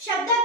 ठिकाणी